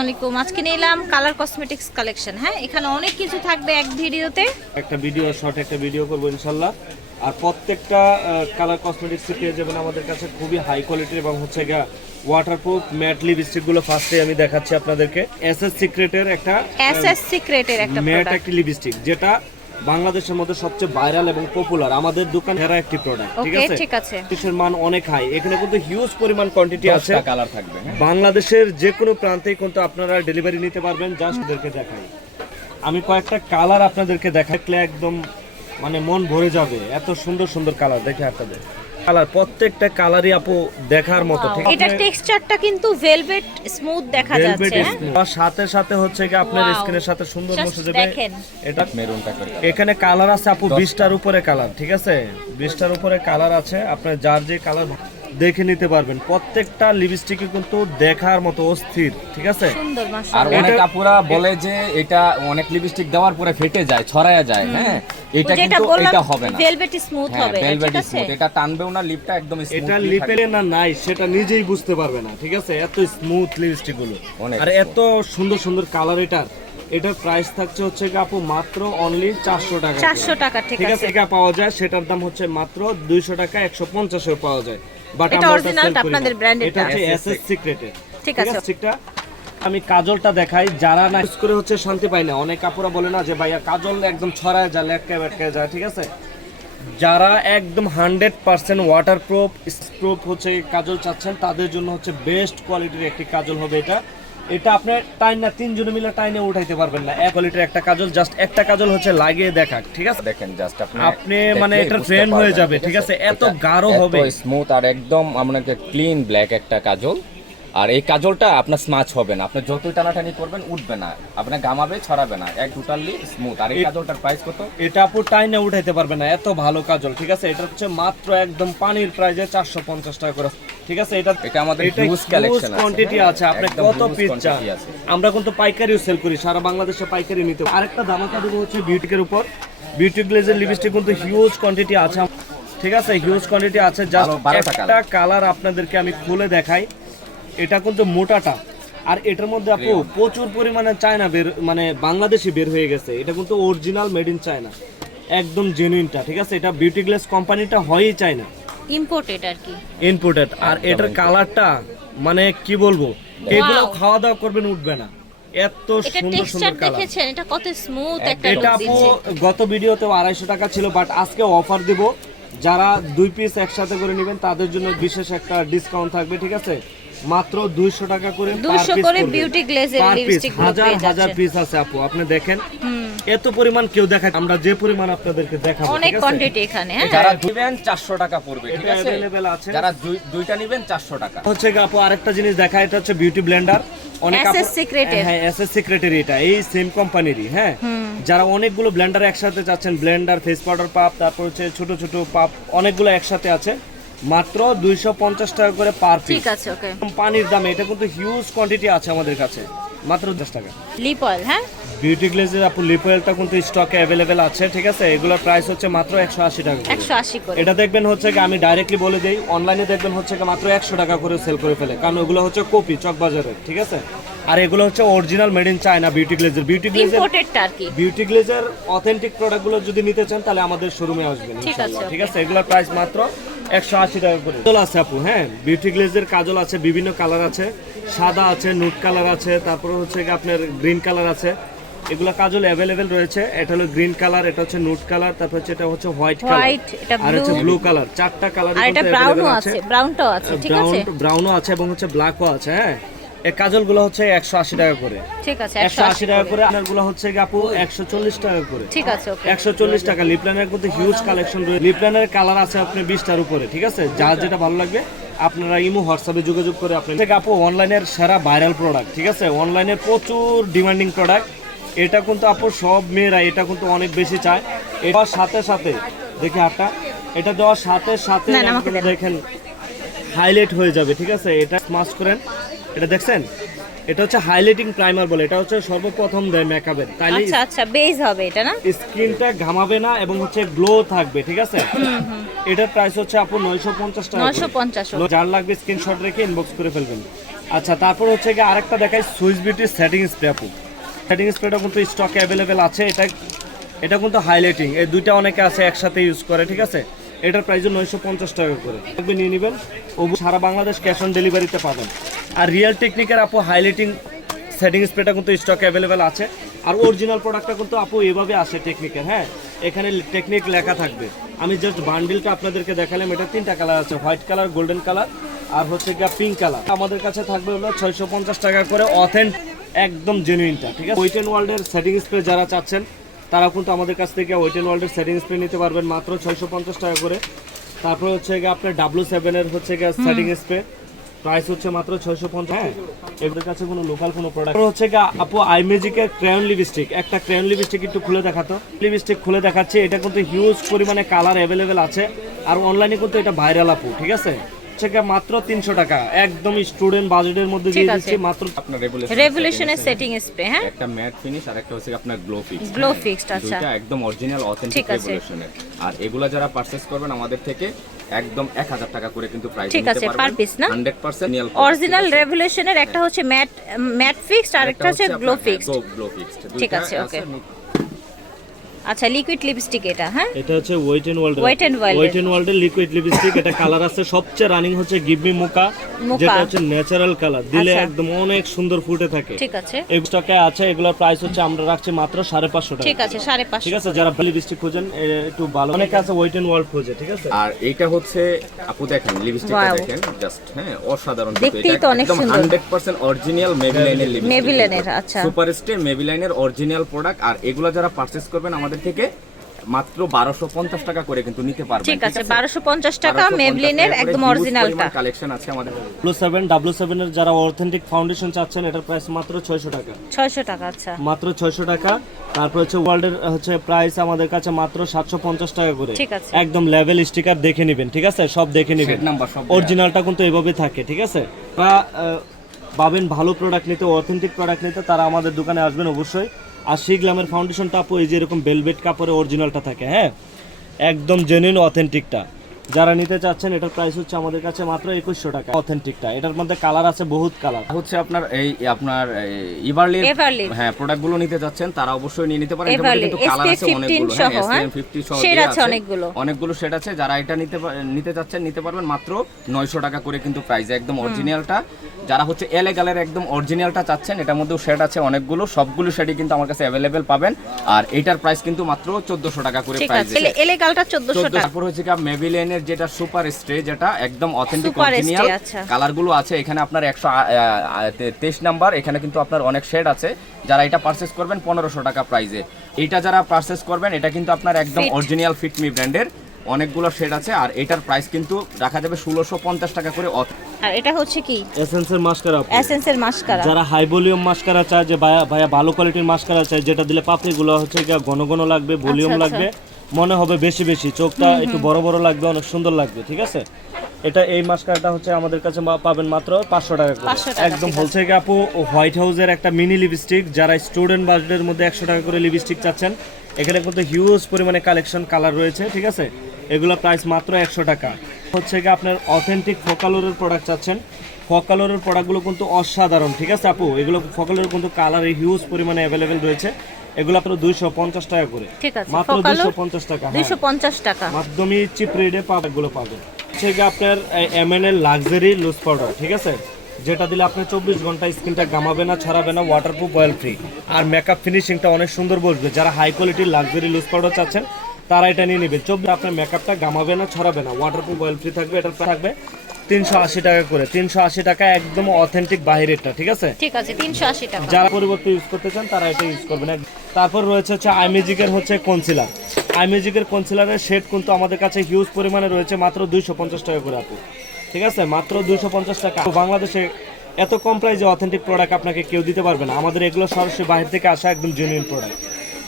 আসসালামাইকুম। আজকে নিলাম কালার কসমেটিক্স কালেকশন। হ্যাঁ, এখানে অনেক কিছু থাকবে এক ভিডিওতে। একটা ভিডিও শর্ট একটা ভিডিও করবো ইনশাল্লাহ। আর প্রত্যেকটা কালার কসমেটিক্স পেয়ে যাবেন আমাদের কাছে খুবই হাই কোয়ালিটির এবং হচ্ছে গিয়া ওয়াটারপ্রুফ ম্যাট লিপস্টিক গুলো ফার্স্টে আমি দেখাচ্ছি আপনাদেরকে। এসএস সিক্রেটের একটা ম্যাট একটা লিপস্টিক, যেটা বাংলাদেশের মধ্যে সবচেয়ে ভাইরাল এবং পপুলার। আমাদের দোকানে এরা একটি প্রোডাক্ট, ঠিক আছে। এর মান অনেক হাই, এখানে কিন্তু হিউজ পরিমাণ কোয়ান্টিটি আছে, কালার থাকবে। বাংলাদেশের যে কোনো প্রান্তেই কিন্তু আপনারা ডেলিভারি নিতে পারবেন। জাস্ট ওদেরকে দেখাই, আমি কয়েকটা কালার আপনাদেরকে দেখাইলে একদম মানে মন ভরে যাবে। এত সুন্দর সুন্দর কালার দেখে আপনাদের কালার, প্রত্যেকটা কালারই আপু দেখার মতো। ঠিক আছে, এটা টেক্সচারটা কিন্তু ভেলভেট স্মুথ দেখা যাচ্ছে। আর সাথে সাথে হচ্ছে কি আপনার স্কিনের সাথে সুন্দর বসে যাবে। এটা মেরুনটা করে এখানে কালার আছে আপু 20টার উপরে কালার, ঠিক আছে, 20টার উপরে কালার আছে। আপনার যার যে কালার দেখে নিতে পারবেন। প্রত্যেকটা লিপস্টিকে কিন্তু দেখার মতো অস্থির, ঠিক আছে। সুন্দর আর মাশাআল্লাহ। অনেক আপুরা বলে যে এটা অনেক লিপস্টিক দেওয়ার পরে ফেটে যায়, ছড়ায়া যায়। হ্যাঁ, এটা কিন্তু এটা হবে না, ভেলভেট স্মুথ হবে, ঠিক আছে। এটা টানবেও না, লিপটা একদম স্মুথ। এটা লিপেলে না নাই সেটা নিজেই বুঝতে পারবে না, ঠিক আছে। এত স্মুথ লিপস্টিক গুলো আর এত সুন্দর সুন্দর কালার। এটার প্রাইস থাকছে হচ্ছে আপু মাত্র অনলি 400 টাকা। 400 টাকা, ঠিক আছে। এটা পাওয়া যায়, সেটার দাম হচ্ছে মাত্র 200 টাকা, 150 এও পাওয়া যায়। বাট এটা অরিজিনালটা আপনাদের ব্র্যান্ডেড, এটা হচ্ছে এসএস সিক্রেটের, ঠিক আছে। ঠিকটা আমি কাজলটা দেখাই, যারা না ইউজ করে হচ্ছে শান্তি পায় না। অনেক কাপড়া বলে না যে ভাইয়া কাজল একদম ছড়ায় যায়, লেটকায় বেটকায় যায়, ঠিক আছে। যারা একদম 100% ওয়াটারপ্রুফ প্রুফ হচ্ছে কাজল চাচ্ছেন, তাদের জন্য হচ্ছে বেস্ট কোয়ালিটির একটি কাজল হবে এটা। এটা আপনার টাইম না, তিনজনে মিলে টাইনে উঠাইতে পারবেন না। এক কোয়ালিটির একটা কাজল, জাস্ট একটা কাজল হচ্ছে লাগিয়ে দেখা, ঠিক আছে। দেখেন জাস্ট আপনি মানে এটা ফ্রেন্ড হয়ে যাবে, ঠিক আছে। এত গাঢ় হবে, স্মুথ আর একদম আপনাকে ক্লিন ব্ল্যাক একটা কাজল। আর এই কাজলটা আপনার স্মাচ হবে না, আপনি যতই টানাটানি করবেন উঠবে না, আপনার গামাবে ছড়াবে না, এক টোটালি স্মুথ। আর এই কাজলটার প্রাইস কত? এটা আপু টাইনে উঠাইতে পারবে না, এত ভালো কাজল, ঠিক আছে। এটা হচ্ছে মাত্র একদম পানির প্রাইসে 450 টাকা করে, ঠিক আছে। এটা আমাদের হিউজ কালেকশন আছে, কোয়ান্টিটি আছে। আপনি কত পিস চান, আমরা কিন্তু পাইকারিও সেল করি, সারা বাংলাদেশে পাইকারি নিতে। আরেকটা ধামাকা দেবো হচ্ছে বিউটিকের উপর। বিউটি গ্লেজের লিপস্টিক কিন্তু হিউজ কোয়ান্টিটি আছে, ঠিক আছে, হিউজ কোয়ান্টিটি আছে। জাস্ট একটা কালার আপনাদেরকে আমি খুলে দেখাই। এটা কিন্তু মোটাটা, আর এটার মধ্যে আপু প্রচুর পরিমাণে চায়না বের, মানে বাংলাদেশি বের হয়ে গেছে। এটা কিন্তু অরিজিনাল মেড ইন চায়না, একদম জেনুইনটা, ঠিক আছে। এটা বিউটি গ্লেজ কোম্পানিটা হয়ই চায়না, ইম্পোর্টেড আর কি, ইম্পোর্টেড। আর এটার কালারটা মানে কি বলবো, এগুলো খাওয়া দাওয়া করবেন উঠবে না, এত সুন্দর সুন্দর কালার। দেখেছেন এটা কত স্মুথ একটা। এটা আপু গত ভিডিওতে 250 টাকা ছিল, বাট আজকে অফার দিব। যারা 2 পিস একসাথে করে নেবেন তাদের জন্য বিশেষ একটা ডিসকাউন্ট থাকবে, ঠিক আছে। মাত্র 200 টাকা করে, 200 করে বিউটি গ্লেজের লিপস্টিক গুলো পেয়ে যাচ্ছেন। হাজার পিস আছে আপু, আপনি দেখেন এত পরিমাণ কেউ দেখায়, আমরা যে পরিমাণ আপনাদেরকে দেখাবো, অনেক কোয়ান্টিটি এখানে। হ্যাঁ, যারা নেবেন 400 টাকা পড়বে, ঠিক আছে। अवेलेबल আছে, যারা দুইটা নেবেন 400 টাকা। হচ্ছে আপু আরেকটা জিনিস দেখা, এটা হচ্ছে বিউটি ব্লেন্ডার। অনেক এসএস সিক্রেটের, হ্যাঁ এসএস সিক্রেটের, এটা এই সেম কোম্পানিরই। হ্যাঁ, যারা অনেকগুলো ব্লেন্ডার একসাথে চাচ্ছেন, ব্লেন্ডার, ফেস পাউডার পাপ, তারপর হচ্ছে ছোট ছোট পাপ, অনেকগুলো একসাথে আছে, মাত্র 250 টাকা করে পার পিস, ঠিক আছে। ওকে, পানির দামে। এটা কিন্তু হিউজ কোয়ান্টিটি আছে আমাদের কাছে, মাত্র 10 টাকা। লিপ অয়েল, হ্যাঁ, বিউটি গ্লেজের আপু লিপ অয়েলটা কিন্তু স্টকে অ্যাভেলেবেল আছে, ঠিক আছে। এগুলোর প্রাইস হচ্ছে মাত্র 180 টাকা, 180 করে। এটা দেখবেন হচ্ছে কি, আমি ডাইরেক্টলি বলে দেই, অনলাইনে দেখবেন হচ্ছে কি মাত্র 100 টাকা করে সেল করে ফেলে, কারণ ওগুলো হচ্ছে কপি চকবাজারের, ঠিক আছে। আর এগুলো হচ্ছে original made in China beauty গ্লেজের। ইম্পোর্টেডটা আর কি। বিউটি গ্লেজের অথেন্টিক প্রোডাক্টগুলো যদি নিতে চান তাহলে আমাদের শোরুমে আসবেন ইনশাআল্লাহ, ঠিক আছে। এগুলোর প্রাইস মাত্র 180 টাকা করে। কাজল আছে আপু, হ্যাঁ, বিউটি গ্লেজের কাজল আছে, বিভিন্ন কালার আছে, সাদা আছে, নুট কালার আছে, তারপর হচ্ছে কি আপনার গ্রিন কালার আছে। এগুলা কাজল অ্যাভেলেবেল রয়েছে। এটা হলো গ্রিন কালার, এটা হচ্ছে নুট কালার, তারপর হচ্ছে এটা হচ্ছে হোয়াইট কালার, আর হচ্ছে ব্লু কালার। চারটা কালার, আর এটা ব্রাউনও আছে, ব্রাউনটাও আছে, ঠিক আছে। ব্রাউনও আছে এবং হচ্ছে ব্ল্যাকও আছে। হ্যাঁ, এই কাজলগুলো হচ্ছে 180 টাকা করে, ঠিক আছে। 180 টাকা করে। আপনারগুলো হচ্ছে কি আপু 140 টাকা করে, ঠিক আছে। ওকে, 140 টাকা। লিপলাইনের মধ্যে হিউজ কালেকশন রয়েছে। লিপলাইনের কালার আছে আপনি 20টার উপরে, ঠিক আছে। যার যেটা ভালো লাগবে আপনারা ইমো হোয়াটসঅ্যাপে যোগাযোগ করে আপনি আপু অনলাইনের সেরা ভাইরাল প্রোডাক্ট, ঠিক আছে। অনলাইনের প্রচুর ডিমান্ডিং প্রোডাক্ট। এটা কিন্তু আপু সব মেয়েরা এটা কিন্তু অনেক বেশি চায়। এটার সাথে সাথে দেখি হাতটা, এটা দেওয়ার সাথে সাথে দেখেন হাইলাইট হয়ে যাবে, ঠিক আছে। এটা স্মাশ করেন, এটা দেখছেন, এটা হচ্ছে হাইলাইটিং প্রাইমার বলে। এটা হচ্ছে সর্বপ্রথম দেয় মেকআপের, তাইলে আচ্ছা বেজ হবে এটা, না স্কিনটা ঘামাবে না এবং হচ্ছে গ্লো থাকবে, ঠিক আছে। এটার প্রাইস হচ্ছে আপু 950 টাকা, 950। যার লাগবে স্ক্রিনশট রেখে ইনবক্স করে ফেলবেন। আচ্ছা, তারপর হচ্ছে কি আরেকটা দেখাই, সুইস বিউটি সেটিং স্প্রে আপু। সেটিং স্প্রেটা কিন্তু স্টকে অ্যাভেলেবেল আছে। এটা কিন্তু হাইলাইটিং, এই দুইটা অনেকে আছে একসাথে ইউজ করে, ঠিক আছে। এটার প্রাইস 950 টাকা করে নিয়ে নেবেন। সারা বাংলাদেশ ক্যাশ অন ডেলিভারিতে পাবেন। আর রিয়েল টেকনিকের আপু হাইলাইটিং সেটিং স্প্রেটা কিন্তু স্টকে অ্যাভেলেবেল আছে। আর অরিজিনাল প্রোডাক্টটা কিন্তু আপু এভাবে আসে টেকনিকের, হ্যাঁ, এখানে টেকনিক লেখা থাকবে। আমি জাস্ট বান্ডিলটা আপনাদেরকে দেখালাম। এটা 3টা কালার আছে, হোয়াইট কালার, গোল্ডেন কালার আর হচ্ছে গিয়ে পিঙ্ক কালার। আমাদের কাছে থাকবে হলো 650 টাকা করে অথেন্টিক একদম জেনুইনটা, ঠিক আছে। ওয়েট এন্ড ওয়ার্ল্ডের সেটিং স্প্রে যারা চাচ্ছেন তারা কিন্তু আমাদের কাছ থেকে ওয়েট এন্ড ওয়ার্ল্ডের সেটিং স্প্রে নিতে পারবেন মাত্র 650 টাকা করে। তারপর হচ্ছে গিয়ে আপনার W7 এর হচ্ছে গিয়ে সেটিং স্প্রে প্রাইস হচ্ছে মাত্র 650। হ্যাঁ, এদের কাছে কোনো লোকাল কোনো প্রোডাক্ট হচ্ছে গিয়ে আপু আই ম্যাজিকের ক্রায়ন লিপস্টিক। একটা ক্রায়ন লিপস্টিক একটু খুলে দেখাতো। লিপস্টিক খুলে দেখাচ্ছে, এটা কিন্তু হিউজ পরিমাণে কালার অ্যাভেলেবেল আছে। আর অনলাইনে কিন্তু এটা ভাইরাল আপু, ঠিক আছে। মাত্র 300 টাকা, একদম স্টুডেন্ট বাজেটের মধ্যে দিয়ে দিচ্ছি মাত্র। আপনার রেভলিউশনের সেটিং স্প্রে, হ্যাঁ, একটা ম্যাট ফিনিশ আর একটা হচ্ছে আপনার গ্লো ফিক্স। গ্লো ফিক্সড, আচ্ছা, দুটো একদম অরিজিনাল অথেন্টিক রেভলিউশনের। আর এগুলা যারা পারচেজ করবেন আমাদের থেকে একদম 1000 টাকা করে কিন্তু প্রাইস ঠিক আছে, পার পিস না, 100% অরিজিনাল রেভলিউশনের। একটা হচ্ছে ম্যাট ফিক্সড আর একটা হচ্ছে গ্লো ফিক্সড। ঠিক আছে, ওকে। আচ্ছা, লিকুইড লিপস্টিক এটা, হ্যাঁ, এটা হচ্ছে ওয়েট এন্ড ওয়ার্ল্ড এর লিকুইড লিপস্টিক। এটা কালার আছে সবচেয়ে রানিং হচ্ছে গিভ মি মোকা, যেটা হচ্ছে ন্যাচারাল কালার, দিলে একদম অনেক সুন্দর ফুটে থাকে। ঠিক আছে, এই স্টকে আছে। এগুলোর প্রাইস হচ্ছে আমরা রাখছি মাত্র 550 টাকা। ঠিক আছে, 550। ঠিক আছে, যারা লিপস্টিক খোঁজেন একটু ভালো, অনেক আছে ওয়েট এন্ড ওয়ার্ল্ড খোঁজে, ঠিক আছে। আর এইটা হচ্ছে আপু দেখেন লিপস্টিকটা দেখেন জাস্ট, হ্যাঁ, অসাধারণ। দেখতেই তো অনেক সুন্দর, 100% অরিজিনাল মেবিলাইনের লিপস্টিক, মেবিলাইনের। আচ্ছা, সুপার স্টে মেবিলাইনের অরিজিনাল প্রোডাক্ট। আর এগুলা যারা পারচেজ করবেন আমাদের থেকে মাত্র 1250 টাকা করে কিন্তু নিতে পারবেন। ঠিক আছে, 1250 টাকা মেবলিনের একদম অরিজিনালটা। কালেকশন আছে আমাদের। W7 এর যারা অথেন্টিক ফাউন্ডেশন চাচ্ছেন, এটার প্রাইস মাত্র 600 টাকা। 600 টাকা, আচ্ছা, মাত্র 600 টাকা। তারপর হচ্ছে ওয়ার্ল্ডের হচ্ছে প্রাইস আমাদের কাছে মাত্র 750 টাকা করে। ঠিক আছে, একদম লেভেল স্টিকার দেখে নেবেন, ঠিক আছে, সব দেখে নেবেন। অরিজিনালটা কিন্তু এভাবে থাকে, ঠিক আছে। পাবেন ভালো প্রোডাক্ট নিতে, অথেন্টিক প্রোডাক্ট নিতে, তারা আমাদের দোকানে আসবেন অবশ্যই। আর শিগ্লামের ফাউন্ডেশনটা আপু এই যে এরকম ভেলভেট কাপড়ে অরিজিনালটা থাকে, হ্যাঁ, একদম জেনুইন অথেন্টিকটা। যারা নিতে চাচ্ছেন এটার প্রাইস হচ্ছে আমাদের কাছে মাত্র 2100 টাকা অথেন্টিকটা। এটার মধ্যে কালার আছে বহুত কালার। হচ্ছে আপনার এই আপনার ইভারলি, হ্যাঁ, প্রোডাক্টগুলো নিতে যাচ্ছেন তারা অবশ্যই নিয়ে নিতে পারেন। এটার মধ্যে কিন্তু কালার আছে অনেকগুলো, হ্যাঁ, SPF50 সহ আছে অনেকগুলো শেড আছে। যারা এটা নিতে চাচ্ছেন নিতে পারবেন মাত্র 900 টাকা করে কিন্তু প্রাইস, একদম অরিজিনালটা। যারা হচ্ছে এলে গালের একদম অরিজিনালটা চাচ্ছেন, এটার মধ্যেও শেড আছে অনেকগুলো, সবগুলো শেডই কিন্তু আমার কাছে अवेलेबल পাবেন। আর এটার প্রাইস কিন্তু মাত্র 1400 টাকা করে প্রাইস। এলে গালটা 1400 টাকা। তারপর হচ্ছে কি মেবিলাইনের যেটা সুপার স্টে, যেটা একদম অথেন্টিক অরিজিনাল কালারগুলো আছে। এখানে আপনার 123 নাম্বার, এখানে কিন্তু আপনার অনেক শেড আছে। যারা এটা পারচেজ করবেন 1500 টাকা প্রাইসে। এটা যারা পারচেজ করবেন এটা কিন্তু আপনার একদম অরিজিনাল ফিটমি ব্র্যান্ডের, অনেকগুলো শেড আছে। আর এটার প্রাইস কিন্তু রাখা যাবে 1650 টাকা করে। আর এটা হচ্ছে কি এসেন্সের মাস্কারা, এসেন্সের মাস্কারা। যারা হাই ভলিউম মাস্কারা চায়, যে ভাইয়া ভালো কোয়ালিটির মাস্কারা চায়, যেটা দিলে পাপড়িগুলো হচ্ছে ঘন ঘন লাগবে, ভলিউম লাগবে, মনে হবে বেশি বেশি, চোখটা একটু বড় বড় লাগবে, অনেক সুন্দর লাগবে, ঠিক আছে। এটা এই মাস্কারাটা হচ্ছে আমাদের কাছে পাবেন মাত্র 500 টাকা করে। একদম বলছে কি আপু হোয়াইট হাউসের একটা মিনি লিপস্টিক, যারা স্টুডেন্ট বাজেটের মধ্যে 100 টাকা করে লিপস্টিক চাচ্ছেন, এখানে কিন্তু হিউজ পরিমাণে কালেকশন কালার রয়েছে, ঠিক আছে। এগুলো প্রাইস মাত্র 100 টাকা। হচ্ছে কি আপনার অথেন্টিক ফোকালোরের প্রোডাক্ট চাচ্ছেন, ফোকালোরের প্রোডাক্টগুলো কিন্তু অসাধারণ, ঠিক আছে আপু। এগুলো ফোকালোরের কিন্তু কালার হিউজ পরিমাণে অ্যাভেলেবেল রয়েছে। এগুলো আপনার 250 টাকা করে, মাত্র 250 টাকা, 250 টাকা মাধ্যমে চিপ রেটে এগুলো পাবেন। হচ্ছে কি আপনার MNL লাক্সারি লুজ পাউডার, ঠিক আছে, যেটা দিলে আপনি 24 ঘন্টা স্কিনটা গামাবে না, ছড়াবে না, ওয়াটারপ্রুফ, অয়েল ফ্রি। আর মেকআপ ফিনিশিংটা অনেক সুন্দর বসবে। যারা হাই কোয়ালিটির লাক্সারি লুজ পাউডার চাচ্ছেন তারা এটা নিয়ে নেবেন। 24 আপনার মেকআপটা গামাবে না, ছড়াবে না, ওয়াটারপ্রুফ, অয়েল ফ্রি থাকবে। এটা থাকবে 380 টাকা করে। 380 টাকা একদম অথেন্টিক বাহিরেরটা, ঠিক আছে, ঠিক আছে, 380 টাকা। যারা পরিবর্তে ইউজ করতে চান তারা এটা ইউজ করবেন। তারপর রয়েছে হচ্ছে আই ম্যাজিকের হচ্ছে কনসিলার। আই ম্যাজিকের কনসিলারের শেড কিন্তু আমাদের কাছে হিউজ পরিমাণে রয়েছে, মাত্র 250 টাকা করে আপু, ঠিক আছে, মাত্র 250 টাকা। বাংলাদেশে এত কম প্রাইসে অথেন্টিক প্রোডাক্ট আপনাকে কেউ দিতে পারবে না। আমাদের এগুলো সরাসরি বাইরে থেকে আসা একদম জেনুইন প্রোডাক্ট,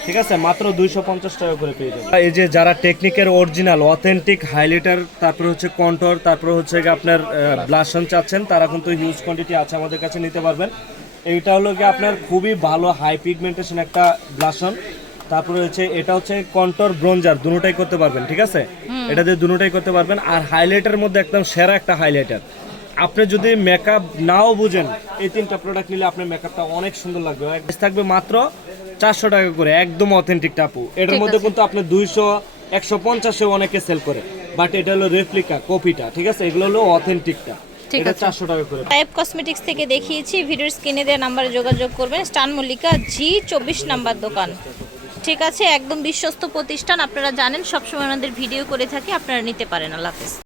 ঠিক আছে, মাত্র 250 টাকা করে পেয়ে যাবেন। এই যে যারা টেকনিকের অরিজিনাল অথেন্টিক হাইলাইটার, তারপর হচ্ছে কন্ট্রোল, তারপর হচ্ছে আপনার ব্লাশন চাচ্ছেন, তারা কিন্তু হিউজ কোয়ান্টিটি আছে আমাদের কাছে নিতে পারবেন। এইটা হলো কি আপনার খুবই ভালো হাই পিগমেন্টেশন একটা ব্লাশন। তারপরে হচ্ছে এটা হচ্ছে কন্ট্রোল ব্রোঞ্জার, দুটোটাই করতে পারবেন, ঠিক আছে, এটা দিয়ে দুটোটাই করতে পারবেন। আর হাইলাইটার মধ্যে একদম সেরা একটা হাইলাইটার, আপনি যদি মেকআপ নাও বুঝেন এই 3টা প্রোডাক্ট নিলে আপনার মেকআপটা অনেক সুন্দর লাগবে। থাকবে মাত্র 400 টাকা করে, একদম অথেন্টিক টাপু। এটার মধ্যে কিন্তু আপনি 200 150 অনেকে সেল করে, বাট এটা হলো রেপ্লিকা কপিটা, ঠিক আছে? এগুলো হলো অথেন্টিকটা, এটা 400 টাকা করে। টাইপ কসমেটিক্স থেকে দেখিয়েছি, ভিডিওর স্ক্রিনে দেওয়া নাম্বারে যোগাযোগ করবেন। স্টান মল্লিকা G24 নাম্বার দোকান, ঠিক আছে? একদম বিশ্বস্ত প্রতিষ্ঠান, আপনারা জানেন সবসময় আমাদের ভিডিও করে থাকি, আপনারা নিতে পারেন। আল্লাহ হাফেজ।